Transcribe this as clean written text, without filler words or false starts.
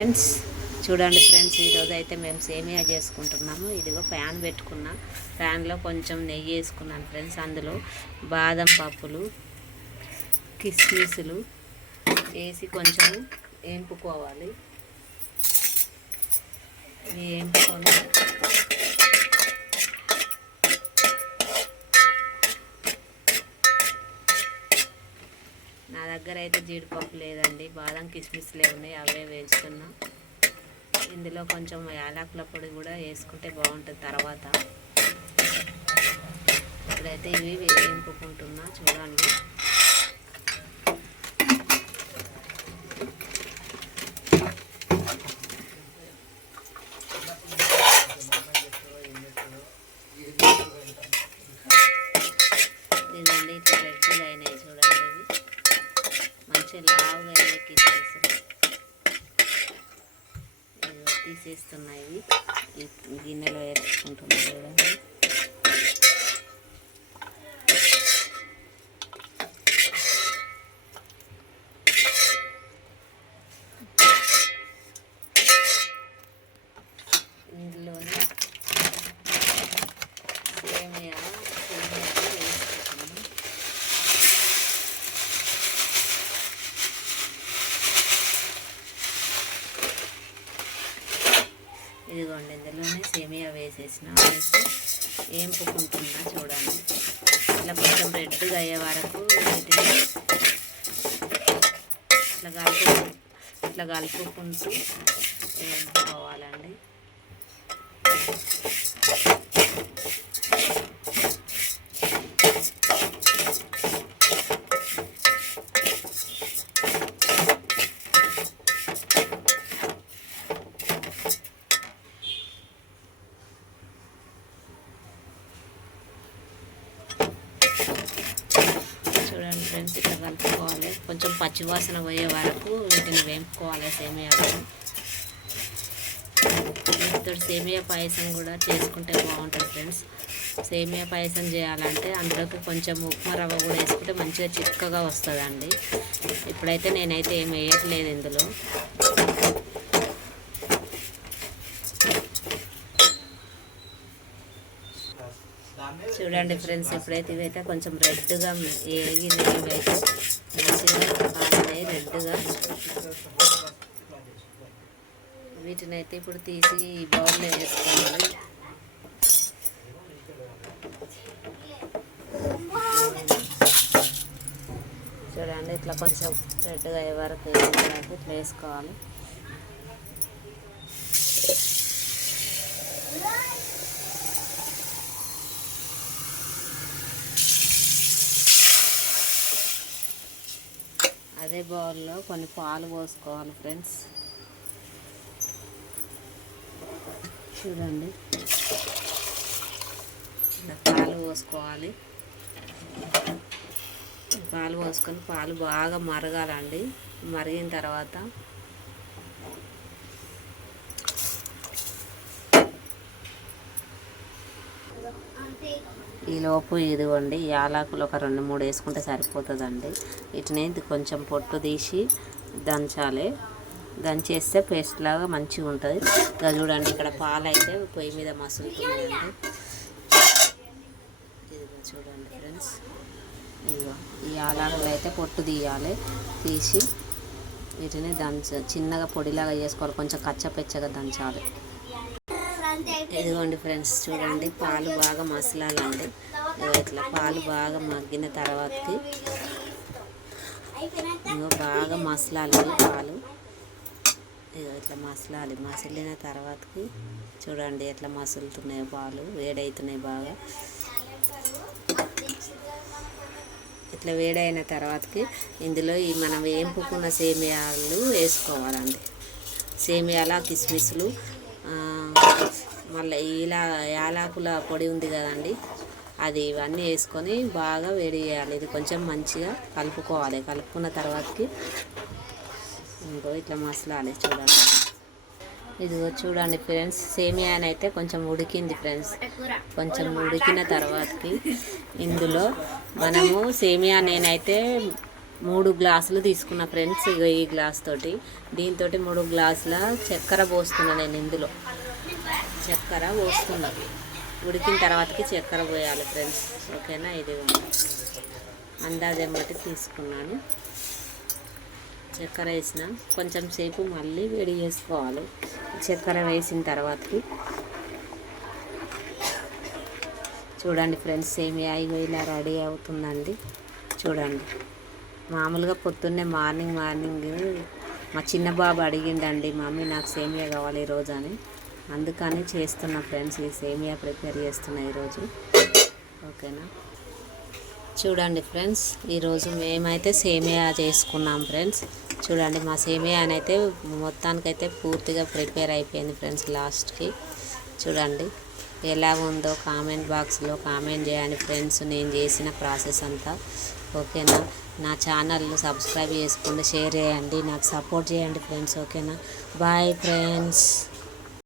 Friends చూడండి friends, ఈరోజు అయితే మేము సేమియా చేసుకుంటున్నాము. ఇదిగో ప్యాన్ పెట్టుకున్నా, ప్యాన్లో కొంచెం నెయ్యి వేసుకున్నాను ఫ్రెండ్స్. అందులో బాదం పప్పులు, కిస్మిస్లు వేసి కొంచెం వేంపుకోవాలి. ఇవి వేంపుకొని నా దగ్గర అయితే జీడిపప్పు లేదండి, బాదం కిస్మిస్లే ఉన్నాయి, అవే వేస్తున్నా. ఇందులో కొంచెం యాలకుల పొడి కూడా వేసుకుంటే బాగుంటుంది తర్వాత. ఇప్పుడైతే ఇవి వేయింపుకుంటున్నా చూడండి. ఇదండి ఇట్లా రెడ్గా అయినాయి చూడండి, ఇవి మంచిగా లావుగా అయినాయి కిస్మిస్. తీసేస్తున్నాయి, గిన్నెలో వేసుకుంటున్నాయి చూడండి. ఇందులోనే సేమియా వేసుకుంటున్నాం. ఇదిగోండి, ఇందులోనే సేమియా వేసేసిన, వేసి వేంపుకుంటున్నా చూడండి. ఇట్లా కొంచెం రెడ్గా అయ్యే వరకు వీటిని ఇట్లా కలుపుకుంటూ వేంపుకోవాలండి. చూడండి ఫ్రెండ్స్, ఇట్లా కలుపుకోవాలి. కొంచెం పచ్చివాసన పోయే వరకు వీటిని వేంపుకోవాలి సేమియాలో. వీటితో సేమియా పాయసం కూడా చేసుకుంటే బాగుంటుంది ఫ్రెండ్స్. సేమియా పాయసం చేయాలంటే అందులోకి కొంచెం ఉప్మా రవ్వ కూడా వేసుకుంటే మంచిగా చిక్కగా వస్తుందండి. ఇప్పుడైతే నేనైతే ఏం వేయట్లేదు ఇందులో. చూడండి ఫ్రెండ్స్, ఇప్పుడైతే ఇవైతే కొంచెం రెడ్గా వేగినాయి. ఇవైతే మంచిగా కాలినాయి రెడ్గా. వీటిని అయితే ఇప్పుడు తీసి ఈ బౌల్లో వేసుకోవాలి. చూడండి, ఇట్లా కొంచెం రెడ్గా అయ్యే వరకు ఇట్లా వేసుకోవాలి. అదే బౌల్లో కొన్ని పాలు పోసుకోవాలి ఫ్రెండ్స్. చూడండి, పాలు పోసుకోవాలి. పాలు పోసుకొని పాలు బాగా మరగాలండి. మరిగిన తర్వాత ఈలోపు ఇదిగోండి, యాలకులు ఒక 2-3 వేసుకుంటే సరిపోతుందండి. వీటిని కొంచెం పొట్టు తీసి దంచాలి. దంచేస్తే పేస్ట్ లాగా మంచిగా ఉంటుంది. ఇక చూడండి, ఇక్కడ పాలు అయితే పొయ్యి మీద మసులుతున్నాయండి. ఇదిగో చూడండి ఫ్రెండ్స్, ఇదిగో ఈ యాలకులు అయితే పొట్టు తీయాలి. తీసి వీటిని చిన్నగా పొడిలాగా చేసుకోవాలి. కొంచెం కచ్చపెచ్చగా దంచాలి. ఇదిగోండి ఫ్రెండ్స్, చూడండి పాలు బాగా మసలాలండి. ఇట్లా పాలు బాగా మగ్గిన తర్వాతకి బాగా మసలాలి పాలు. ఇట్లా మసలాలి. మసిలిన తర్వాతకి చూడండి ఎట్లా మసులుతున్నాయి పాలు, వేడవుతున్నాయి బాగా. ఇట్లా వేడైన తర్వాతకి ఇందులో ఈ మనం వేంపుకున్న సేమియాలు వేసుకోవాలండి. సేమియాల కిస్మిస్లు, మళ్ళీ ఇలా యాలకుల పొడి ఉంది కదండి, అది ఇవన్నీ వేసుకొని బాగా వేడి చేయాలి. ఇది కొంచెం మంచిగా కలుపుకోవాలి. కలుపుకున్న తర్వాతకి ఇంకో ఇట్లా మసలాలి. చూడండి, ఇదిగో చూడండి ఫ్రెండ్స్, సేమియా అయితే కొంచెం ఉడికింది ఫ్రెండ్స్. కొంచెం ఉడికిన తర్వాతకి ఇందులో మనము సేమియా నేనైతే 3 గ్లాసులు తీసుకున్న ఫ్రెండ్స్. ఇగో ఈ గ్లాస్ తోటి దీంతో 3 గ్లాసుల చక్కెర పోస్తున్నా నేను. ఇందులో చక్కెర పోస్తున్నా. ఉడికిన తర్వాతకి చక్కెర పోయాలి ఫ్రెండ్స్. ఓకేనా? ఇది అందాజం బట్టి తీసుకున్నాను. చక్కెర వేసిన కొంచెం సేపు మళ్ళీ వేడి చేసుకోవాలి. చక్కెర వేసిన తర్వాతకి చూడండి ఫ్రెండ్స్, సేమియా ఇలా రెడీ అవుతుందండి. చూడండి, మామూలుగా పొద్దున్నే మార్నింగ్ మా చిన్న బాబు అడిగిండండి, మమ్మీ నాకు సేమియా కావాలి ఈరోజు అని. అందుకని చేస్తున్నా ఫ్రెండ్స్. ఈ సేమియా ప్రిపేర్ చేస్తున్నా ఈరోజు. ఓకేనా? చూడండి ఫ్రెండ్స్, ఈరోజు మేమైతే సేమియా చేసుకున్నాం ఫ్రెండ్స్. చూడండి, మా సేమియా అయితే మొత్తానికైతే పూర్తిగా ప్రిపేర్ అయిపోయింది ఫ్రెండ్స్. లాస్ట్కి చూడండి ఎలా ఉందో కామెంట్ బాక్స్లో కామెంట్ చేయండి ఫ్రెండ్స్, నేను చేసిన ప్రాసెస్ అంతా. ఓకేనా? నా ఛానల్ను సబ్స్క్రైబ్ చేసుకోండి, షేర్ చేయండి, నాకు సపోర్ట్ చేయండి ఫ్రెండ్స్. ఓకేనా? Bye friends.